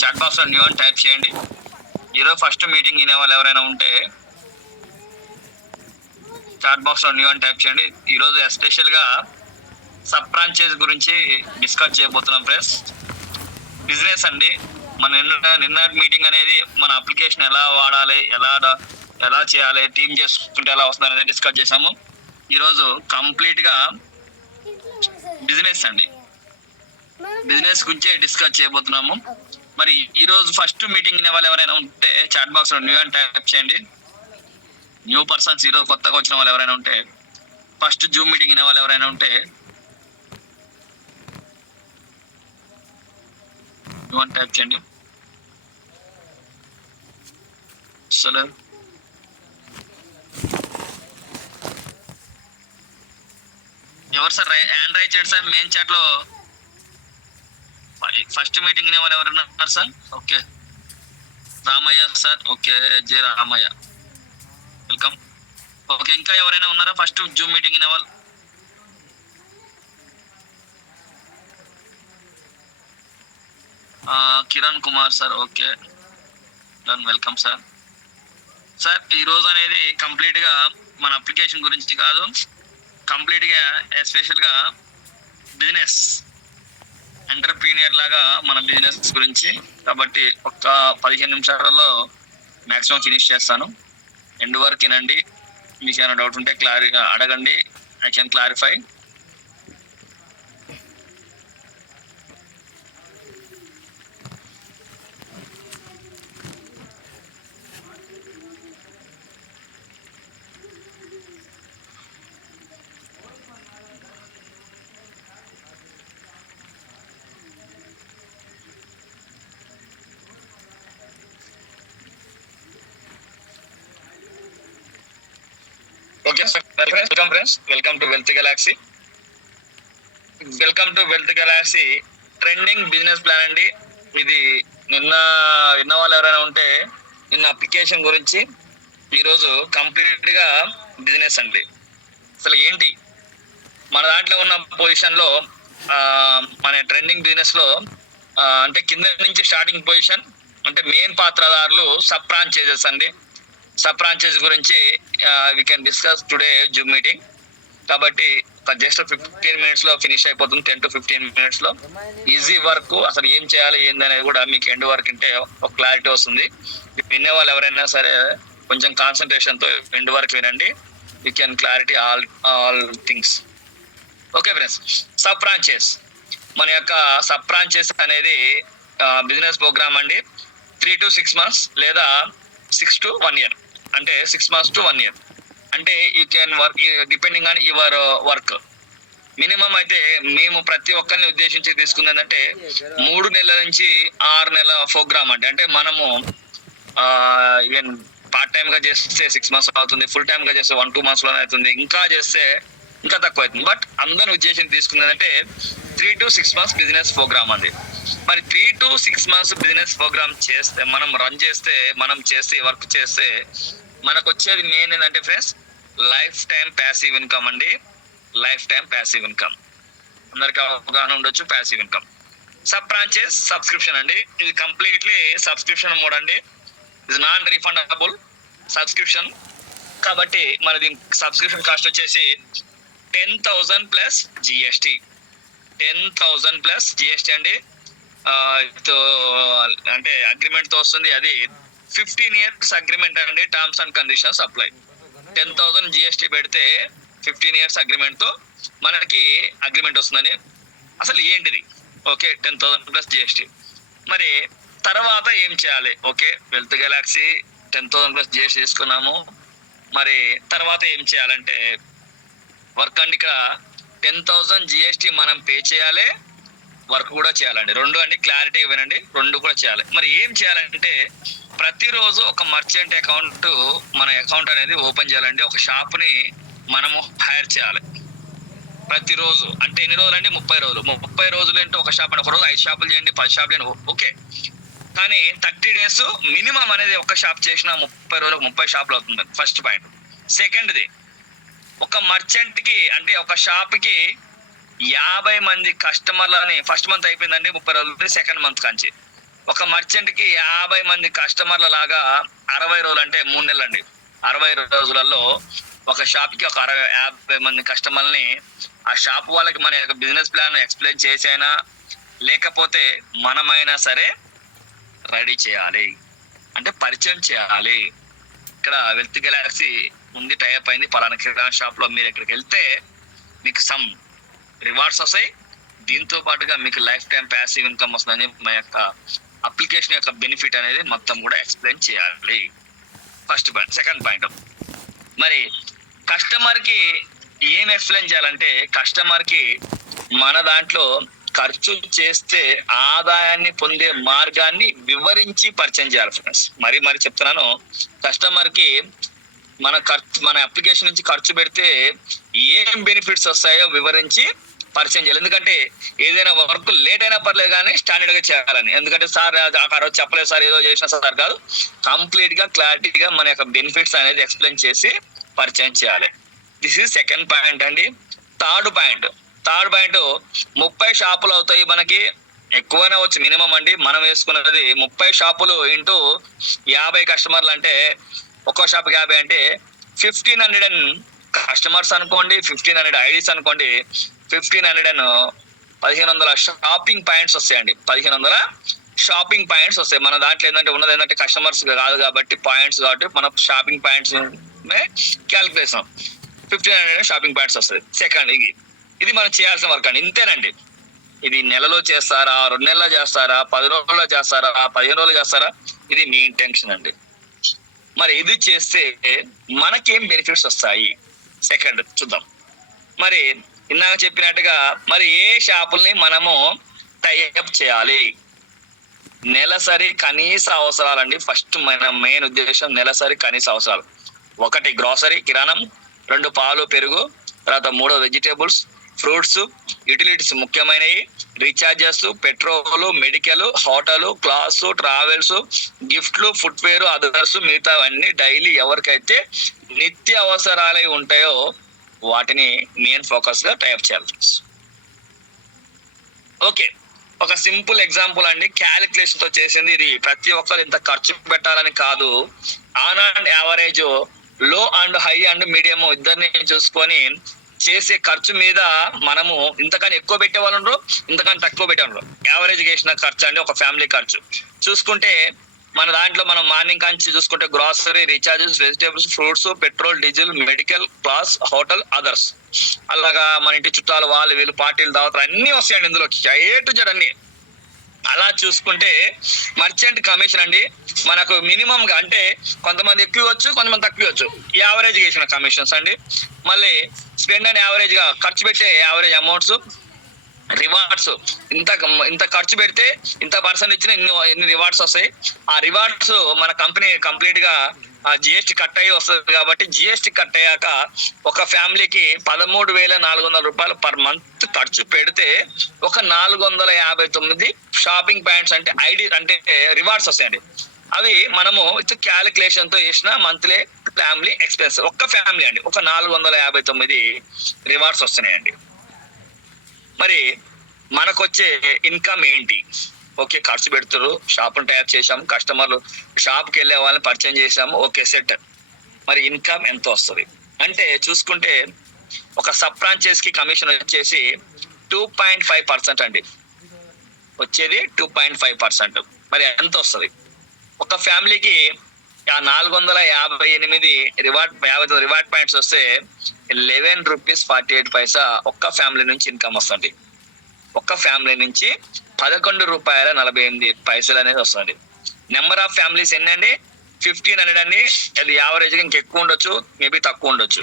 Chat బాక్స్లో new అని type చేయండి. ఈరోజు ఫస్ట్ మీటింగ్ వినే వాళ్ళు ఎవరైనా ఉంటే చాట్ బాక్స్లో న్యూ అని టైప్ చేయండి. ఈరోజు ఎస్పెషల్గా సబ్ ఫ్రాంచైజ్ గురించి డిస్కస్ చేయబోతున్నాం ఫ్రెండ్స్. బిజినెస్ అండి. మన నిన్న మీటింగ్ అనేది మన అప్లికేషన్ ఎలా వాడాలి, ఎలా చేయాలి, టీమ్ చేసుకుంటే ఎలా వస్తుంది అనేది డిస్కస్ చేసాము. ఈరోజు కంప్లీట్గా బిజినెస్ అండి, బిజినెస్ గురించి డిస్కస్ చేయబోతున్నాము. మరి ఈరోజు ఫస్ట్ మీటింగ్ వినే వాళ్ళు ఎవరైనా ఉంటే చాట్ బాక్స్లో న్యూ అని టైప్ చేయండి. న్యూ పర్సన్స్ ఈరోజు కొత్తగా వచ్చిన వాళ్ళు ఎవరైనా ఉంటే, ఫస్ట్ జూమ్ మీటింగ్ వినే వాళ్ళు ఎవరైనా ఉంటే న్యూ అని టైప్ చేయండి. అసలు ఎవరు సార్ హ్యాండ్ రైజ్ చేయండి సార్. మెయిన్ చాట్ లో ఫస్ట్ మీటింగ్ వినే వాళ్ళు ఎవరైనా ఉన్నారు sir? Okay, Ramayya sir. Okay, J Ramayya, welcome. Okay, ఇంకా ఎవరైనా ఉన్నారా ఫస్ట్ జూమ్ మీటింగ్ వినే వాళ్ళు? Kiran Kumar sir. Okay, welcome sir. Sir ఈ రోజు అనేది కంప్లీట్ గా మన అప్లికేషన్ గురించి కాదు, కంప్లీట్ గా ఎస్పెషల్ గా బిజినెస్ ఎంటర్ప్రీనియర్ లాగా మన బిజినెస్ గురించి. కాబట్టి ఒక 15 నిమిషాలలో మాక్సిమం ఫినిష్ చేస్తాను. ఎండ్ వరకు వినండి. మీకు ఏమైనా డౌట్ ఉంటే క్లారిటీగా అడగండి, I can clarify. Okay sir, welcome friends, welcome to wealth Galaxy. Welcome to wealth Galaxy trending business plan అండి. ఇది నిన్న విన్న వాళ్ళు ఎవరైనా ఉంటే నిన్న అప్లికేషన్ గురించి, ఈరోజు కంప్లీట్ గా బిజినెస్ అండి. అసలు ఏంటి మన దాంట్లో ఉన్న పొజిషన్ లో, మన ట్రెండింగ్ బిజినెస్ లో అంటే కింద నుంచి స్టార్టింగ్ పొజిషన్ అంటే మెయిన్ పాత్రదారులు సబ్ ఫ్రాంచైజెస్ అండి. సబ్ ఫ్రాంచైజ్ గురించి we can discuss today zoom meeting. కాబట్టి జస్ట్ 15 minutes లో ఫినిష్ అయిపోతుంది. 10 to 15 minutes లో ఈజీ వర్క్. అసలు ఏం చేయాలి ఏందనేది కూడా మీకు ఎండ్ వరకు ఉంటే ఒక క్లారిటీ వస్తుంది. వినే వాళ్ళు ఎవరైనా సరే కొంచెం కాన్సన్ట్రేషన్ తో ఎండ్ వరకు వినండి. You can clarity all things. Okay friends, sub franchise మన యొక్క సబ్ ఫ్రాంచైజ్ అనేది బిజినెస్ ప్రోగ్రామ్ అండి. 3 to 6 months లేదా 6 to 1 year, అంటే 6 months to 1 year. అంటే you can work depending on your work. Minimum అయితే మేము ప్రతి ఒక్కరిని ఉద్దేశించి తీసుకుంది ఏంటంటే 3 నెలల నుంచి 6 నెలల ప్రోగ్రామ్ అండి. అంటే మనము ఈవెన్ పార్ట్ టైమ్ గా చేస్తే 6 months అవుతుంది, ఫుల్ టైమ్ గా చేస్తే 1-2 months లోనే అవుతుంది, ఇంకా చేస్తే ఇంకా తక్కువ అవుతుంది. బట్ అందరిని ఉద్దేశించి తీసుకుంది ఏంటంటే 3 to 6 months బిజినెస్ ప్రోగ్రామ్ అండి. మరి 3 to 6 months బిజినెస్ ప్రోగ్రామ్ చేస్తే, మనం రన్ చేస్తే, మనం చేస్తే, వర్క్ చేస్తే మనకు వచ్చేది మెయిన్ ఏంటంటే friends life time passive income అండి. లైఫ్ టైం ప్యాసివ్ ఇన్కమ్ అందరికీ అవగాహన ఉండొచ్చు. Passive income sub franchise subscription అండి. ఇది కంప్లీట్లీ సబ్స్క్రిప్షన్ మోడ్ అండి. ఇది నాన్ రీఫండబుల్ సబ్స్క్రిప్షన్. కాబట్టి మన దీని సబ్స్క్రిప్షన్ కాస్ట్ వచ్చేసి 10,000 ప్లస్ జిఎస్టీ. 10,000 ప్లస్ జిఎస్టీ అండి. అంటే అగ్రిమెంట్ తో వస్తుంది. అది 15 years అగ్రిమెంట్ అండి. Terms and conditions apply. 10,000 GST పెడితే 15 years అగ్రిమెంట్ తో మనకి అగ్రిమెంట్ వస్తుందని. అసలు ఏంటిది? Okay, 10,000 plus GST. మరి తర్వాత ఏం చేయాలి? Okay, wealth Galaxy 10,000 plus GST తీసుకున్నాము. మరి తర్వాత ఏం చేయాలంటే వర్క్ అండి. ఇక్కడ 10,000 జిఎస్టీ మనం పే చేయాలి, వర్క్ కూడా చేయాలండి. రెండు అండి, క్లారిటీ వినండి, రెండు కూడా చేయాలి. మరి ఏం చేయాలంటే ప్రతిరోజు ఒక మర్చెంట్ అకౌంట్, మన అకౌంట్ అనేది ఓపెన్ చేయాలండి. ఒక షాప్ ని మనము హైర్ చేయాలి ప్రతిరోజు. అంటే ఎన్ని రోజులు అండి? 30 రోజులు. 30 రోజులు అంటే ఒక షాప్ అని, ఒక రోజు 5 షాపులు చేయండి, 10 షాపులు చేయండి, ఓకే. కానీ 30 days మినిమం అనేది ఒక షాప్ చేసిన 30 రోజులకు 30 షాపులు అవుతుంది. First point. సెకండ్ది, ఒక మర్చెంట్ కి అంటే ఒక షాప్ కి 50 మంది కస్టమర్లని ఫస్ట్ మంత్ అయిపోయిందండి, 30 రోజులు. సెకండ్ మంత్ కాంచి ఒక మర్చెంట్ కి 50 మంది కస్టమర్ల లాగా 60 రోజులు అంటే 3 నెలలు అండి. 60 రోజులలో ఒక షాప్ కి ఒక 50 మంది కస్టమర్ని ఆ షాప్ వాళ్ళకి మన యొక్క బిజినెస్ ప్లాన్ ఎక్స్ప్లెయిన్ చేసైనా లేకపోతే మనమైనా సరే రెడీ చేయాలి, అంటే పరిచయం చేయాలి. ఇక్కడ వెల్త్ గెలాక్సీ ఉంది, టైప్ అయింది పలానా కిరాణా షాప్ లో మీరు ఎక్కడికి వెళ్తే మీకు సమ్ రివార్డ్స్ వస్తాయి, దీంతో పాటుగా మీకు లైఫ్ టైం ప్యాసివ్ ఇన్కమ్ వస్తుందని మా యొక్క అప్లికేషన్ యొక్క బెనిఫిట్ అనేది మొత్తం కూడా ఎక్స్ప్లెయిన్ చేయాలి. First point. సెకండ్ పాయింట్, మరి కస్టమర్ కి ఏం ఎక్స్ప్లెయిన్ చేయాలంటే కస్టమర్ కి మన దాంట్లో ఖర్చు చేస్తే ఆదాయాన్ని పొందే మార్గాన్ని వివరించి పరిచయం చేయాలి ఫ్రెండ్స్. మరి చెప్తున్నాను, కస్టమర్ కి మన అప్లికేషన్ నుంచి ఖర్చు పెడితే ఏం బెనిఫిట్స్ వస్తాయో వివరించి పరిచయం చేయాలి. ఎందుకంటే ఏదైనా వర్క్ లేట్ అయినా పర్లేదు కానీ స్టాండర్డ్ గా చేయాలని. ఎందుకంటే సార్ ఆ రోజు చెప్పలేదు సార్, ఏదో చేసిన సార్ కాదు, కంప్లీట్ గా క్లారిటీగా మన యొక్క బెనిఫిట్స్ అనేది ఎక్స్ప్లెయిన్ చేసి పరిచయం చేయాలి. దిస్ ఈజ్ సెకండ్ పాయింట్ అండి. థర్డ్ పాయింట్ 30 షాపులు అవుతాయి మనకి, ఎక్కువనే వచ్చి మినిమం అండి. మనం వేసుకున్నది 30 షాపులు ఇంటూ 50 కస్టమర్లు అంటే ఒక్కో షాప్కి 50 అంటే 1500 కస్టమర్స్ అనుకోండి, 1500 ఐడీస్ అనుకోండి, 1500 షాపింగ్ పాయింట్స్ వస్తాయండి. 1500 షాపింగ్ పాయింట్స్ వస్తాయి. మన దాంట్లో ఉన్నది ఏంటంటే కస్టమర్స్ కాదు కాబట్టి పాయింట్స్, కాబట్టి మన shopping points calculation 1500 shopping points వస్తుంది. సెకండ్, ఇది మనం చేయాల్సిన వర్క్ అండి. ఇంతేనండి. ఇది నెలలో చేస్తారా, 2 నెలల్లో చేస్తారా, 10 రోజుల్లో చేస్తారా, 15 రోజులు చేస్తారా, ఇది మీ ఇంటెన్షన్ అండి. మరి ఇది చేస్తే మనకేం బెనిఫిట్స్ వస్తాయి సెకండ్ చూద్దాం. మరి ఇందాక చెప్పినట్టుగా మరి ఏ షాపుల్ని మనము టైఅప్ చేయాలి? నెలసరి కనీస అవసరాలండి. ఫస్ట్ మన మెయిన్ ఉద్దేశం నెలసరి కనీస అవసరాలు. 1 గ్రాసరీ కిరాణం, 2 పాలు పెరుగు, తర్వాత 3 వెజిటేబుల్స్, ఫ్రూట్స్, యూటిలిటీస్ ముఖ్యమైనవి, recharges, petrol, medical, hotel, class, travels, గిఫ్ట్లు, ఫుట్వేర్, అదర్స్, మిగతా అన్ని డైలీ ఎవరికైతే నిత్య అవసరాలై ఉంటాయో వాటిని మెయిన్ ఫోకస్ గా టైప్ చేయాలి. ఓకే, ఒక సింపుల్ ఎగ్జాంపుల్ అండి, క్యాలిక్యులేషన్ తో చేసింది. ఇది ప్రతి ఒక్కరు ఇంత ఖర్చు పెట్టాలని కాదు, ఆన్ అండ్ యావరేజ్, లో అండ్ హై అండ్ మీడియం ఇద్దరిని చూసుకొని చేసే ఖర్చు మీద మనము ఇంతకని ఎక్కువ పెట్టే వాళ్ళు ఉండరు, ఇంతకని తక్కువ పెట్టే వాళ్ళు. యావరేజ్ చేసిన ఖర్చు అండి ఒక ఫ్యామిలీ ఖర్చు చూసుకుంటే మన దాంట్లో మనం మార్నింగ్ కాంచి చూసుకుంటే grocery, recharges, vegetables, fruits, petrol, diesel, medical, class, hotel, others, అలాగా మన ఇంటి చుట్టాలు వాళ్ళు వీళ్ళు పార్టీలు దావతారు అన్ని వస్తాయండి ఇందులోకి, ఏ టు జెడ్ అన్ని. అలా చూసుకుంటే మర్చెంట్ కమిషన్ అండి మనకు మినిమం గా, అంటే కొంతమంది ఎక్కువ వచ్చు, కొంతమంది తక్కువ వచ్చు, యావరేజ్ చేసిన కమిషన్స్ అండి. మళ్ళీ స్పెండ్ అండ్ యావరేజ్ గా ఖర్చు పెట్టే యావరేజ్ అమౌంట్స్, రివార్డ్స్, ఇంత ఖర్చు పెడితే ఇంత పర్సెంట్ ఇచ్చిన ఇన్ని రివార్డ్స్ వస్తాయి. ఆ రివార్డ్స్ మన కంపెనీ కంప్లీట్ గా జిఎస్టీ కట్ అయ్యి వస్తుంది కాబట్టి జిఎస్టీ కట్ అయ్యాక ఒక ఫ్యామిలీకి 13,400 రూపాయలు పర్ మంత్ ఖర్చు పెడితే ఒక 459 షాపింగ్ పాయింట్స్ అంటే ఐడి అంటే రివార్డ్స్ వస్తాయండి. అవి మనము క్యాలిక్యులేషన్ తో చేసిన మంత్లీ ఫ్యామిలీ ఎక్స్పెన్స్, ఒక్క ఫ్యామిలీ అండి ఒక 459 రివార్డ్స్ వస్తున్నాయండి. మరి మనకు వచ్చే ఇన్కమ్ ఏంటి? ఓకే, ఖర్చు పెడుతున్నారు, షాప్ను టైప్ చేసాము, కస్టమర్లు షాప్కి వెళ్ళే వాళ్ళని పరిచయం చేసాము, ఓకే సెట్. మరి ఇన్కమ్ ఎంత వస్తుంది అంటే చూసుకుంటే ఒక సబ్ ఫ్రాంచైజ్ కి కమిషన్ వచ్చేసి 2.5% అండి, వచ్చేది 2.5%. మరి ఎంత వస్తుంది? ఒక ఫ్యామిలీకి 458 రివార్డ్ పాయింట్స్ వస్తే 11 రూపీస్ 48 పైసా ఒక్క ఫ్యామిలీ నుంచి ఇన్కమ్ వస్తుంది. ఒక్క ఫ్యామిలీ నుంచి 11 రూపాయల 48 పైసలు అనేది వస్తుంది. నెంబర్ ఆఫ్ ఫ్యామిలీస్ ఎన్ని అండి? 1500 అండి. అది యావరేజ్ గా ఇంకెక్కువ ఉండొచ్చు, మేబీ తక్కువ ఉండొచ్చు.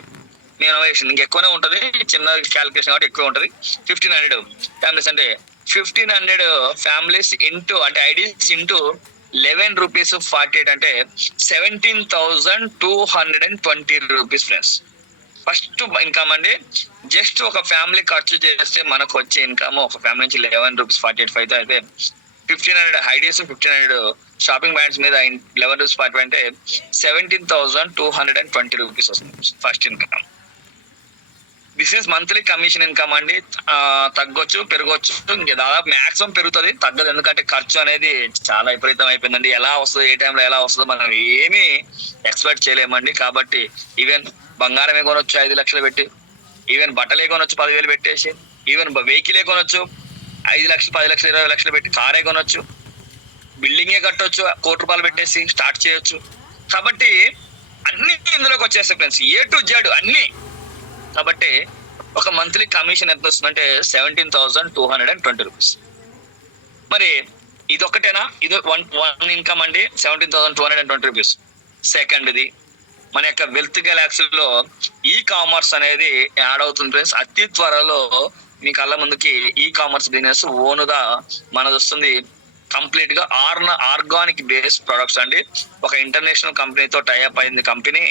నేను ఇంకెక్కువనే ఉంటుంది, చిన్న క్యాలిక్యులేషన్ కాబట్టి ఎక్కువ ఉంటుంది. 1500 ఫ్యామిలీస్ అంటే 1500 ఫ్యామిలీస్ ఇంటూ అంటే ఐడీస్ ఇంటూ 11 రూపీస్ 48 అంటే 17,220 రూపీస్ ఫ్రెండ్స్. ఫస్ట్ ఇన్కమ్ అండి. జస్ట్ ఒక ఫ్యామిలీ ఖర్చు చేస్తే మనకు వచ్చే ఇన్కమ్ ఒక ఫ్యామిలీ నుంచి 11 రూపీస్ 48 అయితే 1500 ఐడీస్, 1500 షాపింగ్ పాయింట్స్ మీద 11 రూపీస్ 48 అంటే 17,220 రూపీస్ వస్తుంది first income. This is monthly commission income అండి. తగ్గొచ్చు పెరగొచ్చు, ఇంకా దాదాపు మాక్సిమం పెరుగుతుంది, తగ్గదు. ఎందుకంటే ఖర్చు అనేది చాలా విపరీతం అయిపోయిందండి. ఎలా వస్తుందో, ఏ టైంలో ఎలా వస్తుందో మనం ఏమీ ఎక్స్పెక్ట్ చేయలేమండి. కాబట్టి ఈవెన్ బంగారమే కొనొచ్చు 5 లక్షలు పెట్టి, ఈవెన్ బట్టలే కొనొచ్చు 10,000 పెట్టేసి, ఈవెన్ వెహికలే కొనొచ్చు 5 లక్షలు 10 లక్షలు 20 లక్షలు పెట్టి, కారే కొనొచ్చు, బిల్డింగే కట్టొచ్చు, ₹1,00,00,000 పెట్టేసి స్టార్ట్ చేయొచ్చు. కాబట్టి అన్ని ఇందులోకి వచ్చేస్తాయి ఫ్రెండ్స్, A to Z అన్ని. కాబట్టి ఒక మంత్లీ కమిషన్ ఎంత వస్తుందంటే 17,220 రూపీస్. మరి ఇది ఒక్కటేనా? ఇది వన్ ఇన్కమ్ అండి, 17,220 రూపీస్. సెకండ్ది, మన యొక్క వెల్త్ గెలాక్సీలో ఈ కామర్స్ అనేది యాడ్ అవుతుంది ఫ్రెండ్స్. అతి త్వరలో మీ కళ్ళ ముందుకి ఈ కామర్స్ బిజినెస్ ఓనుగా మనది వస్తుంది. కంప్లీట్ గా ఆర్గానిక్ బేస్డ్ ప్రొడక్ట్స్ అండి. ఒక ఇంటర్నేషనల్ కంపెనీతో టైఅప్ అయింది కంపెనీ.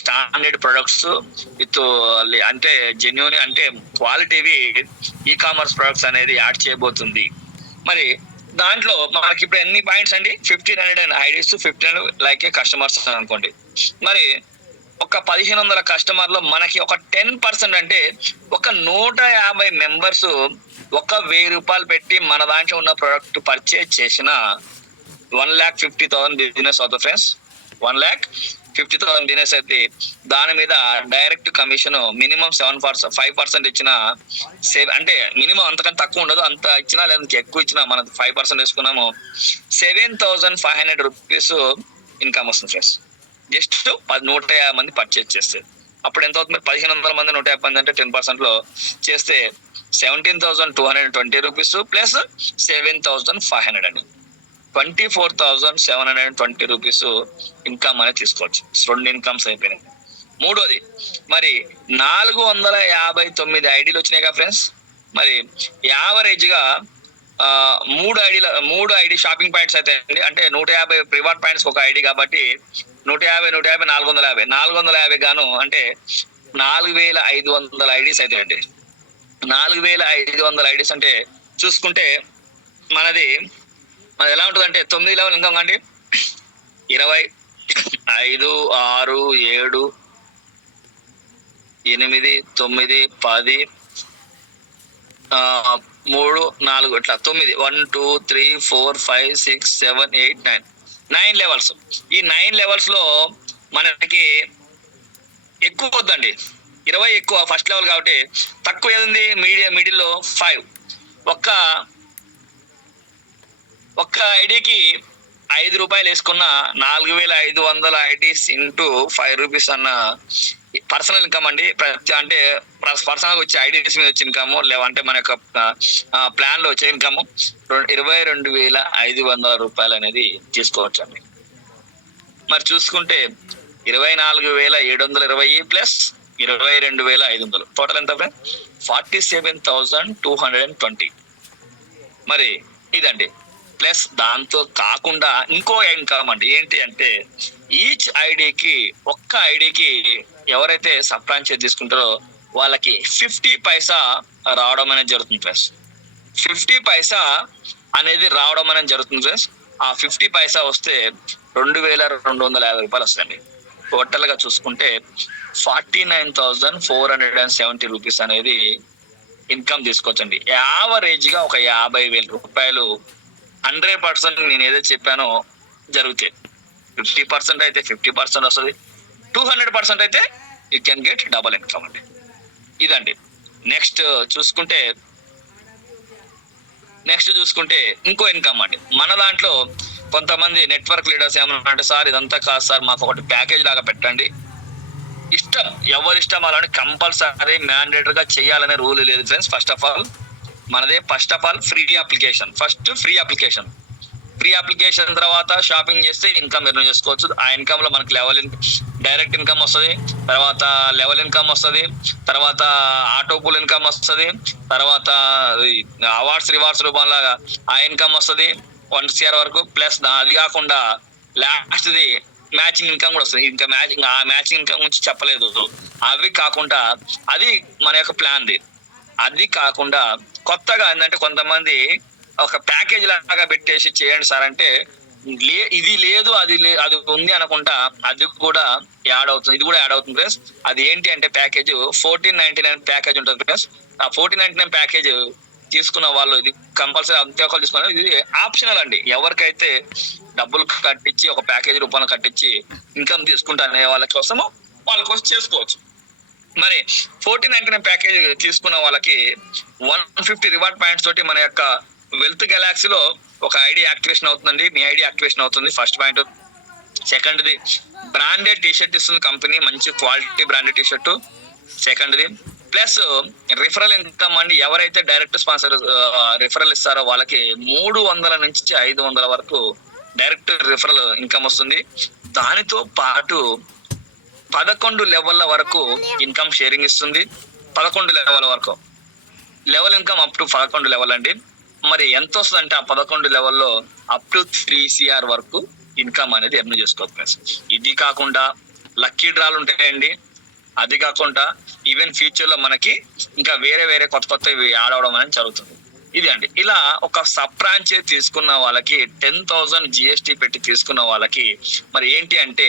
స్టాండర్డ్ ప్రొడక్ట్స్ విత్ అంటే జెన్యూన్ అంటే క్వాలిటీవి ఈ కామర్స్ ప్రొడక్ట్స్ అనేది యాడ్ చేయబోతుంది. మరి దాంట్లో మనకి ఇప్పుడు ఎన్ని పాయింట్స్ అండి? 1,500 ఐడీస్, 15 లైక్ కస్టమర్స్ అనుకోండి. మరి ఒక 1,500 కస్టమర్లో మనకి ఒక 10% అంటే ఒక 150 మెంబర్స్ ఒక ₹1,000 పెట్టి మన దాంట్లో ఉన్న ప్రొడక్ట్ పర్చేజ్ చేసిన 1,50,000 బిజినెస్ అవుతుంది ఫ్రెండ్స్. 1,50,000 బిజినెస్ అయితే దాని మీద డైరెక్ట్ కమిషన్ మినిమం 5% ఇచ్చిన అంటే మినిమం అంతకంటే తక్కువ ఉండదు. అంత ఇచ్చినా లేదా ఎక్కువ ఇచ్చినా మనం 5% వేసుకున్నాము, 7,500 రూపీస్ ఇన్కమ్ వస్తుంది ఫ్రెండ్స్. జస్ట్ 150 మంది పర్చేజ్ చేస్తే అప్పుడు ఎంత అవుతుంది? 1,500 మంది 150 మంది అంటే 10% చేస్తే 17,220 రూపీస్ ప్లస్ 7,500 అండి, 24,720 రూపీస్ ఇన్కమ్ అనేది తీసుకోవచ్చు. 2 ఇన్కమ్స్ అయిపోయినాయి. మూడోది, మరి 459 ఐడీలు వచ్చినాయి కదా ఫ్రెండ్స్. మరి యావరేజ్ గా 3 ఐడి షాపింగ్ పాయింట్స్ అయితే అండి, అంటే 150 ప్రివాట్ పాయింట్స్ ఒక ఐడి కాబట్టి 150 450 గాను అంటే 4,500 ఐడీస్ అయితే అండి. 4,500 ఐడీస్ అంటే చూసుకుంటే మనది ఎలా ఉంటుంది అంటే 9 లెవెల్ ఇన్కమ్ అండి. 20, 5, 6, 7, 8, 9, 10, 3, 4 ఇట్లా 9, 1, 2, 3, 4, 5, 6, 7, 8, 9 లెవెల్స్. ఈ 9 లెవెల్స్ లో మనకి ఎక్కువ వద్దండి, 20 ఎక్కువ ఫస్ట్ లెవెల్ కాబట్టి. తక్కువ ఏది? మిడిల్లో 5. ఒక్క ఐడికి ₹5 వేసుకున్న 4,500 ఐడీస్ ఇంటూ 5 రూపీస్ అన్న పర్సనల్ ఇన్కమ్ అండి. అంటే పర్సనల్ వచ్చే ఐడీస్ మీద వచ్చే ఇన్కమ్, లేవంటే మన యొక్క ప్లాన్ లో వచ్చే ఇన్కమ్ 22,500 రూపాయలు అనేది తీసుకోవచ్చు అండి. మరి చూసుకుంటే 24,720 ప్లస్ 22,500 టోటల్ ఎంత ఫ్రెండ్? 47,220. మరి ఇదండి. ప్లస్ దాంతో కాకుండా ఇంకో ఇన్కమ్ అండి. ఏంటి అంటే ఈచ్ ఐడికి, ఒక్క ఐడికి ఎవరైతే సబ్ ఫ్రాంచైజ్ తీసుకుంటారో వాళ్ళకి 50 పైసా రావడం అనేది జరుగుతుంది ఫ్రెండ్స్. 50 పైసా అనేది రావడం అనేది జరుగుతుంది ఫ్రెండ్స్. ఆ 50 పైసా వస్తే 2,250 రూపాయలు వస్తాయండి. టోటల్ గా చూసుకుంటే 49,470 రూపీస్ అనేది ఇన్కమ్ తీసుకోవచ్చండి. యావరేజ్ గా ఒక 50,000 రూపాయలు 100% నేను ఏదైతే చెప్పానో జరుగుతాయి. 50% అయితే 50% వస్తుంది, 200% అయితే you can get double income అండి. ఇదండి. నెక్స్ట్ చూసుకుంటే ఇంకో ఇన్కమ్ అండి. మన దాంట్లో కొంతమంది నెట్వర్క్ లీడర్స్ ఏమన్నా అంటే, సార్ ఇదంతా కాదు సార్, మాకు ఒకటి ప్యాకేజ్ లాగా పెట్టండి. ఇష్టం, ఎవరిష్టం అలానే కంపల్సరీ మ్యాండేటరీ గా చేయాలనే రూల్ లేదు friends. First of all free application. First free application తర్వాత షాపింగ్ చేస్తే ఇన్కమ్ ఎర్న్ చేసుకోవచ్చు. ఆ ఇన్కమ్ లో మనకి డైరెక్ట్ ఇన్కమ్ వస్తుంది, తర్వాత లెవెల్ ఇన్కమ్ వస్తుంది, తర్వాత ఆటో పూల్ ఇన్కమ్ వస్తుంది, తర్వాత అవార్డ్స్ రివార్డ్స్ రూపంలో ఆ ఇన్కమ్ వస్తుంది 1 CR వరకు. ప్లస్ అది కాకుండా లాస్ట్ది మ్యాచింగ్ ఇన్కమ్ కూడా వస్తుంది. ఇంకా మ్యాచింగ్ ఇన్కమ్ గురించి చెప్పలేదు. అవి కాకుండా అది మన యొక్క ప్లాన్ది. అది కాకుండా కొత్తగా ఏంటంటే కొంతమంది ఒక ప్యాకేజ్ లాగా పెట్టేసి చేయండి సార్ అంటే ఇది లేదు అది ఉంది అనుకుంటా, అది కూడా యాడ్ అవుతుంది, ఇది కూడా యాడ్ అవుతుంది ఫ్రెండ్స్. అది ఏంటి అంటే ప్యాకేజ్ 1499 ప్యాకేజ్ ఉంటుంది ఫ్రెండ్స్. ఆ 1499 ప్యాకేజ్ తీసుకున్న వాళ్ళు ఇది కంపల్సరీ అంతే ఒకళ్ళు తీసుకున్నారు. ఇది ఆప్షనల్ అండి. ఎవరికైతే డబ్బులు కట్టించి ఒక ప్యాకేజ్ రూపంలో కట్టించి ఇన్కమ్ తీసుకుంటానే వాళ్ళ కోసము వాళ్ళ కోసం చేసుకోవచ్చు. మరి 1499 ప్యాకేజ్ తీసుకున్న వాళ్ళకి 150 రివార్డ్ పాయింట్స్ తోటి మన యొక్క వెల్త్ గెలాక్సీలో ఒక ఐడి యాక్టివేషన్ అవుతుందండి. మీ ఐడి యాక్టివేషన్ అవుతుంది, ఫస్ట్ పాయింట్. సెకండ్ది బ్రాండెడ్ టీషర్ట్ ఇస్తుంది కంపెనీ, మంచి క్వాలిటీ బ్రాండెడ్ టీషర్ట్. సెకండ్ది ప్లస్ రిఫరల్ ఇన్కమ్ అండి. ఎవరైతే డైరెక్ట్ స్పాన్సర్ రిఫరల్ ఇస్తారో వాళ్ళకి 300 నుంచి 500 వరకు డైరెక్ట్ రిఫరల్ ఇన్కమ్ వస్తుంది. దానితో పాటు 11 లెవెల్ల వరకు ఇన్కమ్ షేరింగ్ ఇస్తుంది. 11 లెవెల్ వరకు level income up to 11 level అండి. మరి ఎంత వస్తుంది అంటే ఆ 11 లెవెల్లో అప్ టు 3 CR వరకు ఇన్కమ్ అనేది ఎర్న్ చేసుకోవచ్చు. ఇది కాకుండా లక్కీ డ్రాలు ఉంటాయండి. అది కాకుండా ఈవెన్ ఫ్యూచర్ లో మనకి ఇంకా వేరే కొత్త యాడ్ అవడం అనేది జరుగుతుంది. ఇది అండి. ఇలా ఒక సబ్ ఫ్రాంచైజ్ తీసుకున్న వాళ్ళకి 10,000 GST పెట్టి తీసుకున్న వాళ్ళకి మరి ఏంటి అంటే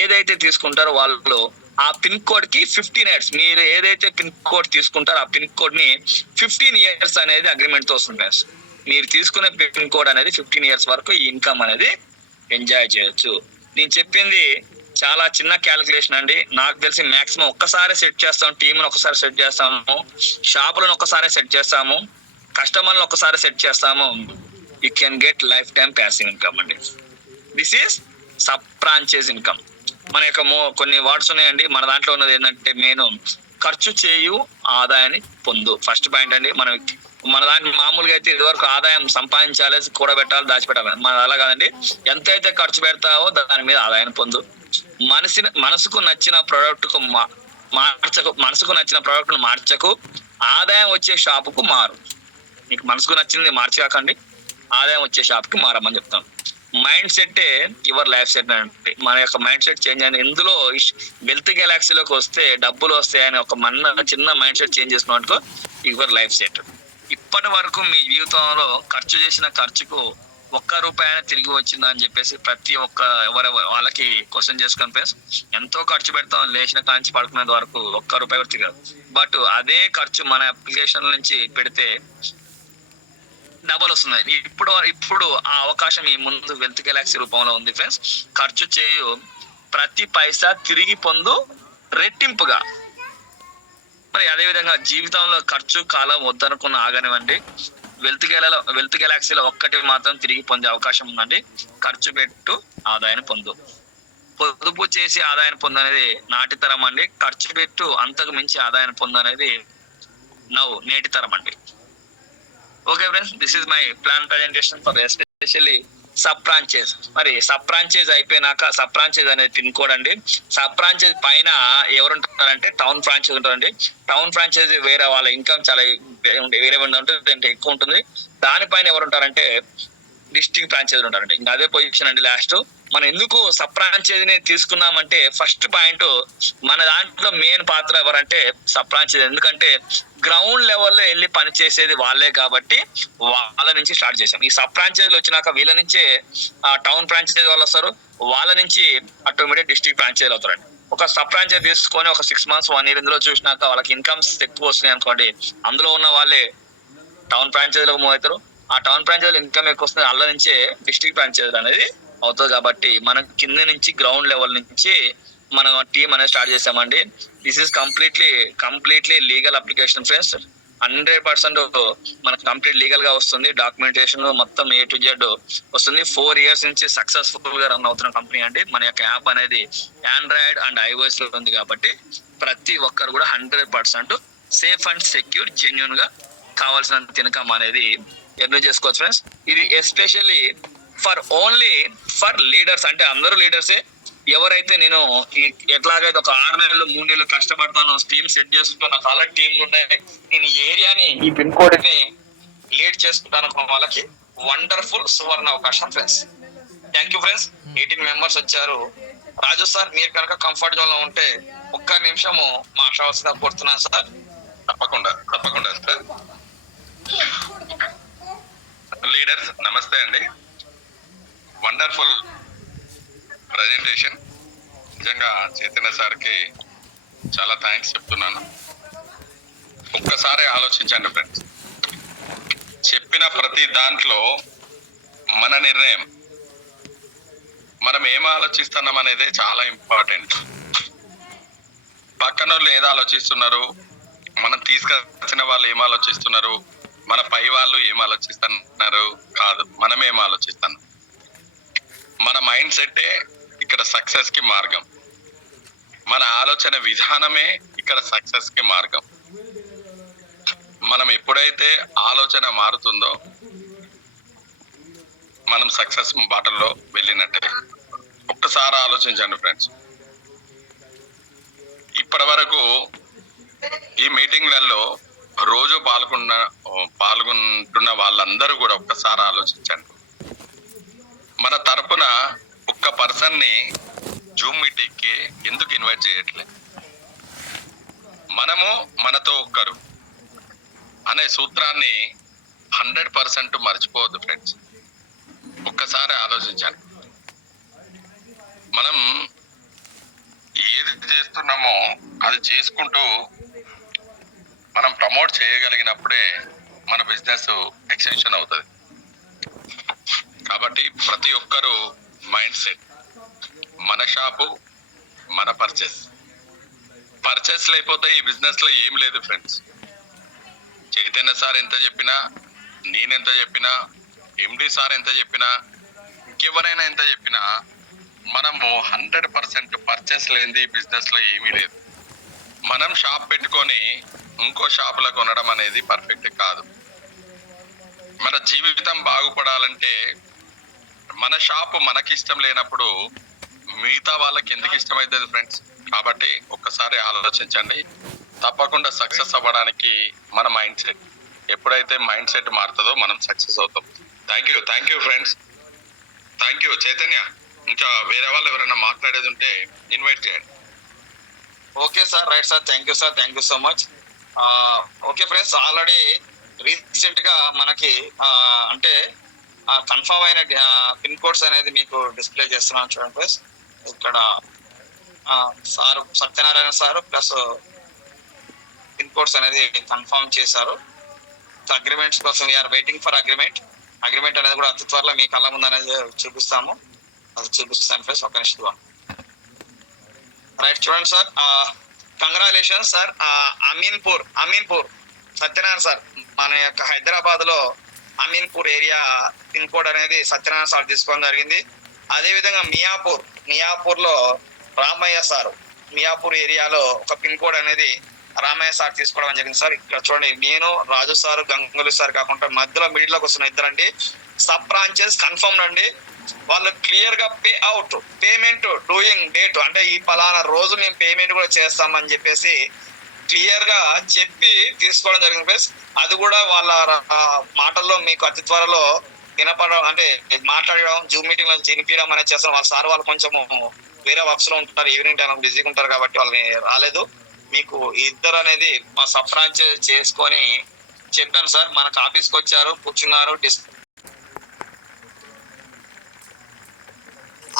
ఏదైతే తీసుకుంటారో వాళ్ళు ఆ పిన్ కోడ్ కి 15 ఇయర్స్, మీరు ఏదైతే పిన్ కోడ్ తీసుకుంటారో ఆ పిన్ కోడ్ ని 15 ఇయర్స్ అనేది అగ్రిమెంట్ తో వస్తుంది. మీరు తీసుకునే పిన్ కోడ్ అనేది 15 ఇయర్స్ వరకు ఈ ఇన్కమ్ అనేది ఎంజాయ్ చేయొచ్చు. నేను చెప్పింది చాలా చిన్న క్యాలిక్యులేషన్ అండి. నాకు తెలిసి మాక్సిమం ఒక్కసారి సెట్ చేస్తాము, టీమ్ ఒకసారి సెట్ చేస్తాము, షాపులను ఒక్కసారి సెట్ చేస్తాము, కస్టమర్లను ఒక్కసారి సెట్ చేస్తాము. You can get lifetime passive income అండి. This is sub franchise income. మన యొక్క కొన్ని వర్డ్స్ ఉన్నాయండి. మన దాంట్లో ఉన్నది ఏంటంటే మెయిన్ ఖర్చు చేయు ఆదాయాన్ని పొందు. ఫస్ట్ పాయింట్ అండి. మన దాన్ని మామూలుగా అయితే ఇదివరకు ఆదాయం సంపాదించాలి, కూడబెట్టాలి, దాచిపెట్టాలి. మన అలా కాదండి. ఎంతైతే ఖర్చు పెడతావో దాని మీద ఆదాయాన్ని పొందు. మనసుకు నచ్చిన ప్రోడక్ట్ కు మార్చకు, మనసుకు నచ్చిన ప్రోడక్ట్ ను మార్చకు, ఆదాయం వచ్చే షాపుకు మారు. మీకు మనసుకు నచ్చింది మార్చకండి, ఆదాయం వచ్చే షాప్ కి మారమని చెప్తాం. Mind set your life set అంటే మన యొక్క మైండ్ సెట్ చేంజ్ అయింది. ఇందులో వెల్త్ గెలాక్సీలోకి వస్తే డబ్బులు వస్తాయని ఒక చిన్న మైండ్ సెట్ చేంజ్ చేసుకున్నాం అనుకో, యువర్ లైఫ్ సెట్. ఇప్పటి వరకు మీ జీవితంలో ఖర్చు చేసిన ఖర్చుకు ₹1 తిరిగి వచ్చిందా అని చెప్పేసి ప్రతి ఒక్క వాళ్ళకి క్వశ్చన్ చేసుకొని ఫ్రెండ్స్. ఎంతో ఖర్చు పెడతాం, లేచిన కాంచి పడుకునేంత వరకు ₹1 కూడా తిరగదు. బట్ అదే ఖర్చు మన అప్లికేషన్ నుంచి పెడితే డబల్ వస్తుంది. ఇప్పుడు ఆ అవకాశం ఈ ముందు వెల్త్ గెలాక్సీ రూపంలో ఉంది ఫ్రెండ్స్. ఖర్చు చేయు, ప్రతి పైసా తిరిగి పొందు రెట్టింపుగా. మరి అదే విధంగా జీవితంలో ఖర్చు కాలం వద్దనుకున్న ఆగనివ్వండి, వెల్త్ గెలాక్సీలో ఒక్కటి మాత్రం తిరిగి పొందే అవకాశం ఉందండి. ఖర్చు పెట్టు, ఆదాయాన్ని పొందు. పొదుపు చేసి ఆదాయాన్ని పొందు అనేది నాటి తరం అండి. ఖర్చు పెట్టు, అంతకు మించి ఆదాయాన్ని పొందు అనేది నేటి తరం అండి. Okay friends, this is my plan presentation for especially sub franchise. మరి సబ్ ఫ్రాంచైజ్ అయిపోయినాక సబ్ ఫ్రాంచైజ్ అనేది పిన్ కోడ్ అండి. సబ్ ఫ్రాంచైజ్ పైన ఎవరు ఉంటారంటే టౌన్ ఫ్రాంచైజ్ ఉంటారండి. టౌన్ ఫ్రాంచైజ్ వేరే వాళ్ళ ఇన్కమ్ చాలా వేరే ఉంటుంది, అంటే ఎక్కువ ఉంటుంది. దానిపైన ఎవరు ఉంటారంటే డిస్ట్రిక్ట్ ఫ్రాంచైజ్ ఉంటారండి. ఇంకా అదే పొజిషన్ అండి. లాస్ట్ మనం ఎందుకు సబ్ ఫ్రాంచైజ్ ని తీసుకున్నామంటే ఫస్ట్ పాయింట్ మన దాంట్లో మెయిన్ పాత్ర ఎవరంటే సబ్ ఫ్రాంచైజ్. ఎందుకంటే గ్రౌండ్ లెవెల్లో వెళ్ళి పని చేసేది వాళ్ళే కాబట్టి వాళ్ళ నుంచి స్టార్ట్ చేసాం. ఈ సబ్ ఫ్రాంచైజ్ వచ్చినాక వీళ్ళ నుంచే టౌన్ ఫ్రాంచైజ్ వాళ్ళు వస్తారు, వాళ్ళ నుంచి ఆటోమేటిక్ డిస్ట్రిక్ట్ ఫ్రాంచైజ్ అవుతారండి. ఒక సబ్ ఫ్రాంచైజ్ తీసుకొని ఒక 6 months 1 year ఇందులో చూసినాక వాళ్ళకి ఇన్కమ్స్ ఎక్కువ వస్తున్నాయి అనుకోండి, అందులో ఉన్న వాళ్ళే టౌన్ ఫ్రాంచైజ్ లో మూవ్ అవుతారు. ఆ టౌన్ ఫ్రాంచైజ్ ఇన్కమ్ ఎక్కువ వస్తుంది, అందులో నుంచే డిస్ట్రిక్ట్ ఫ్రాంచైజ్ అనేది అవుతుంది. కాబట్టి మనం కింద నుంచి గ్రౌండ్ లెవెల్ నుంచి మనం టీమ్ అనేది స్టార్ట్ చేసామండి. This is completely legal application friends. 100% మనకు కంప్లీట్ లీగల్ గా వస్తుంది. డాక్యుమెంటేషన్ మొత్తం A to Z వస్తుంది. 4 years నుంచి సక్సెస్ఫుల్ గా రన్ అవుతున్న కంపెనీ అండి. మన యొక్క యాప్ అనేది ఆండ్రాయిడ్ అండ్ iOS లో ఉంది కాబట్టి ప్రతి ఒక్కరు కూడా 100% సేఫ్ అండ్ సెక్యూర్ జెన్యూన్ గా కావాల్సినంత ఇన్కమ్ అనేది ఎర్న్ చేసుకోవచ్చు ఫ్రెండ్స్. ఇది ఎస్పెషల్లీ ఓన్లీ ఫర్ లీడర్స్. అంటే అందరూ లీడర్సే. ఎవరైతే నేను ఎట్లాగైతే ఒక 6 నెలలు 3 నెలలు కష్టపడతాను, టీమ్ సెట్ చేసుకుంటాను, నాకు ఆల్రెడీ టీంలు ఉన్నాయి, నేను ఈ ఏరియాని ఈ పిన్ కోడ్ ని లీడ్ చేసుకుంటాను, వాళ్ళకి వండర్ఫుల్ సువర్ణ అవకాశం friends. Thank you friends. 18 members వచ్చారు. రాజు సార్, మీరు కనుక కంఫర్ట్ జోన్ లో ఉంటే 1 నిమిషము మాట్లాడాల్సిందిగా కోరుతున్నాను సార్. తప్పకుండా సార్. లీడర్స్ నమస్తే అండి. Wonderful presentation. నిజంగా చైతన్య సార్కి చాలా థ్యాంక్స్ చెప్తున్నాను. ఒక్కసారి ఆలోచించండి ఫ్రెండ్స్, చెప్పిన ప్రతి దాంట్లో మన నిర్ణయం, మనం ఏం ఆలోచిస్తున్నాం అనేది చాలా ఇంపార్టెంట్. పక్కన వాళ్ళు ఏది ఆలోచిస్తున్నారు, మనం తీసుకొచ్చిన వాళ్ళు ఏం ఆలోచిస్తున్నారు, మన పై వాళ్ళు ఏం ఆలోచిస్తున్నారు కాదు, మనం ఏం ఆలోచిస్తున్నాం. మన మైండ్ సెట్టే ఇక్కడ సక్సెస్ కి మార్గం. మన ఆలోచన విధానమే ఇక్కడ సక్సెస్ కి మార్గం. మనం ఎప్పుడైతే ఆలోచన మారుతుందో మనం సక్సెస్ బాటల్లో వెళ్ళినట్టే. ఒక్కసారి ఆలోచించండి ఫ్రెండ్స్. ఇప్పటి వరకు ఈ మీటింగ్లలో రోజు పాల్గొంటున్న వాళ్ళందరూ కూడా ఒక్కసారి ఆలోచించండి. మన తరపున ఒక్క పర్సన్ ని జూమ్ మీటింగ్ కి ఎందుకు ఇన్వైట్ చేయట్లేదు? మనము మనతో ఒక్కరు అనే సూత్రాన్ని 100% మర్చిపోవద్దు ఫ్రెండ్స్. ఒక్కసారి ఆలోచించండి. మనం ఏది చేస్తున్నామో అది చేసుకుంటూ మనం ప్రమోట్ చేయగలిగినప్పుడే మన బిజినెస్ ఎక్స్టెన్షన్ అవుతుంది. కాబట్టి ప్రతి ఒక్కరూ మైండ్ సెట్, మన షాపు మన పర్చేస్ లేకపోతే ఈ బిజినెస్ లో ఏం లేదు ఫ్రెండ్స్. చైతన్య సార్ ఎంత చెప్పినా, నేనెంత చెప్పినా, ఎండి సార్ ఎంత చెప్పినా, ఇంకెవరైనా ఎంత చెప్పినా, మనము 100% పర్చేస్ లేనిది ఈ బిజినెస్ లో ఏమీ లేదు. మనం షాప్ పెట్టుకొని ఇంకో షాపులో కొనడం అనేది పర్ఫెక్ట్ కాదు. మన జీవితం బాగుపడాలంటే మన షాపు మనకి ఇష్టం లేనప్పుడు మిగతా వాళ్ళకి ఎందుకు ఇష్టమవుతుంది ఫ్రెండ్స్? కాబట్టి ఒక్కసారి ఆలోచించండి. తప్పకుండా సక్సెస్ అవ్వడానికి మన మైండ్ సెట్, ఎప్పుడైతే మైండ్ సెట్ మారుతుందో మనం సక్సెస్ అవుతాం. Thank you friends. Thank you Chaitanya. ఇంకా వేరే వాళ్ళు ఎవరైనా మాట్లాడేది ఉంటే ఇన్వైట్ చేయండి. Okay sir, right sir, thank you so much. Okay friends, already recent గా మనకి అంటే కన్ఫర్మ్ అయిన పిన్ కోడ్స్ అనేది మీకు డిస్ప్లే చేస్తున్నాను చూడండి ఫ్రెండ్స్. ఇక్కడ sir Satyanarayana sir plus pin codes అనేది కన్ఫర్మ్ చేశారు. అగ్రిమెంట్స్ కోసం వీఆర్ వెయిటింగ్ ఫర్ అగ్రిమెంట్ అనేది కూడా అతి త్వరలో మీ కళ్ళ ముందు అనేది చూపిస్తాము. అది చూపిస్తాను ఫ్రెండ్స్, ఒక నిమిషం. రైట్, చూడండి sir, congratulations sir. Ameenpur Satyanarayana sir, మన యొక్క హైదరాబాద్ లో అమీన్పూర్ ఏరియా పిన్ కోడ్ అనేది సత్యనారాయణ సార్ తీసుకోవడం జరిగింది. అదే విధంగా మియాపూర్ లో రామయ్య సార్, మియాపూర్ ఏరియాలో ఒక పిన్ కోడ్ అనేది రామయ్య సార్ తీసుకోవడం జరిగింది సార్. ఇక్కడ చూడండి, నేను రాజు సార్, గంగులీ సార్ కాకుండా మధ్యలో మిడిల్ లోకి వస్తున్న ఇద్దరండి సబ్ బ్రాంచెస్ కన్ఫర్మ్ అండి. వాళ్ళు క్లియర్ గా పేమెంట్ డూయింగ్ డేట్ అంటే ఈ పలానా రోజు మేము పేమెంట్ కూడా చేస్తామని చెప్పేసి క్లియర్ గా చెప్పి తీసుకోవడం జరిగింది ప్లస్ అది కూడా వాళ్ళ మాటల్లో మీకు అతి త్వరలో వినపడడం అంటే మాట్లాడడం, జూమ్ మీటింగ్ లో వినిపించడం అనేది చేస్తాం. వాళ్ళ సార్ వాళ్ళు కొంచెం వేరే వర్క్స్ లో ఉంటారు, ఈవినింగ్ టైం బిజీగా ఉంటారు కాబట్టి వాళ్ళని రాలేదు. మీకు ఇద్దరు అనేది మా సబ్ బ్రాంచ్ చేసుకొని చెప్పాను సార్. మనకు ఆఫీస్కి వచ్చారు, కూర్చున్నారు.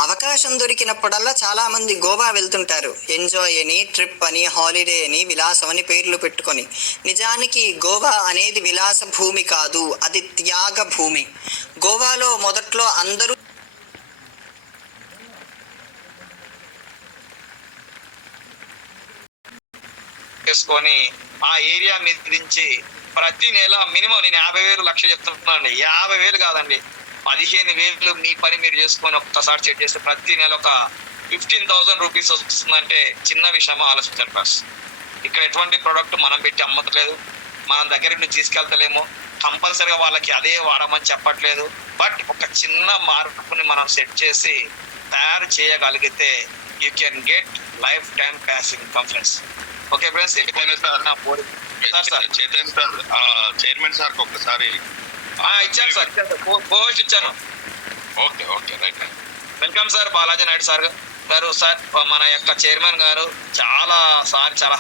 అవకాశం దొరికినప్పుడల్లా చాలా మంది గోవా వెళ్తుంటారు. ఎంజాయ్ అని, ట్రిప్ అని, హాలిడే అని, విలాసం అని పేర్లు పెట్టుకొని. నిజానికి గోవా అనేది విలాస భూమి కాదు, అది త్యాగ భూమి. గోవాలో మొదట్లో అందరూ చేసుకొని ఆ ఏరియా మీద నుంచి ప్రతి నెల మినిమం నేను 50,000 లక్ష చెప్తున్నానండి. 50,000 కాదండి, 15,000 మీ పని మీరు చేసుకొని ఒక్కసారి చెక్ చేస్తే ప్రతి నెల ఒక 15,000 రూపీస్ వస్తుందంటే చిన్న విషయమో ఆలోచించారు ఫస్ట్. ఇక్కడ ఎటువంటి ప్రోడక్ట్ మనం పెట్టి అమ్మట్లేదు, మనం దగ్గర నుండి తీసుకెళ్తలేము, కంపల్సరీగా వాళ్ళకి అదే వాడమని చెప్పట్లేదు. బట్ ఒక చిన్న మార్పుని మనం సెట్ చేసి తయారు చేయగలిగితే you can get lifetime passive income friends. Okay friends, Chaitanya sir chairman sir ఒక్కసారి ఇచ్చాను సార్, పోస్ట్ ఇచ్చాను. Okay right. Welcome sir Balaji Naidu sir గారు. సార్ మన యొక్క చైర్మన్ గారు చాలా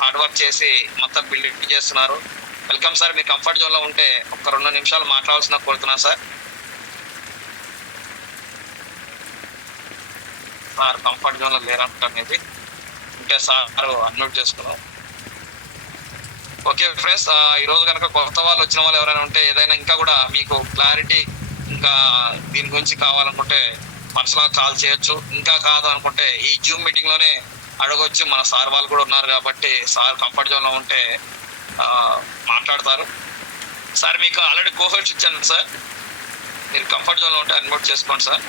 హార్డ్ వర్క్ చేసి మొత్తం బిల్డ్ చేస్తున్నారు. Welcome sir. మీ కంఫర్ట్ జోన్ లో ఉంటే ఒక 2 నిమిషాలు మాట్లాడాల్సిన కోరుతున్నాను సార్. సార్ కంఫర్ట్ జోన్ లో లేరంట అనేది అంటే సార్ అన్మ్యూట్ చేసుకున్నాం. ఓకే ఫ్రెండ్స్, ఈ రోజు కనుక కొత్త వాళ్ళు వచ్చిన వాళ్ళు ఎవరైనా ఉంటే ఏదైనా ఇంకా కూడా మీకు క్లారిటీ ఇంకా దీని గురించి కావాలనుకుంటే పర్సనల్ కాల్ చేయొచ్చు. ఇంకా కాదు అనుకుంటే ఈ జూమ్ మీటింగ్ లోనే అడగొచ్చు. మన సార్ వాళ్ళు కూడా ఉన్నారు కాబట్టి సార్ కంఫర్ట్ జోన్ లో ఉంటే మాట్లాడతారు. సార్ మీకు ఆల్రెడీ కోహోస్ట్ ఇచ్చాను సార్, మీరు కంఫర్ట్ జోన్ లో ఉంటే అన్మ్యూట్ చేసుకోండి సార్.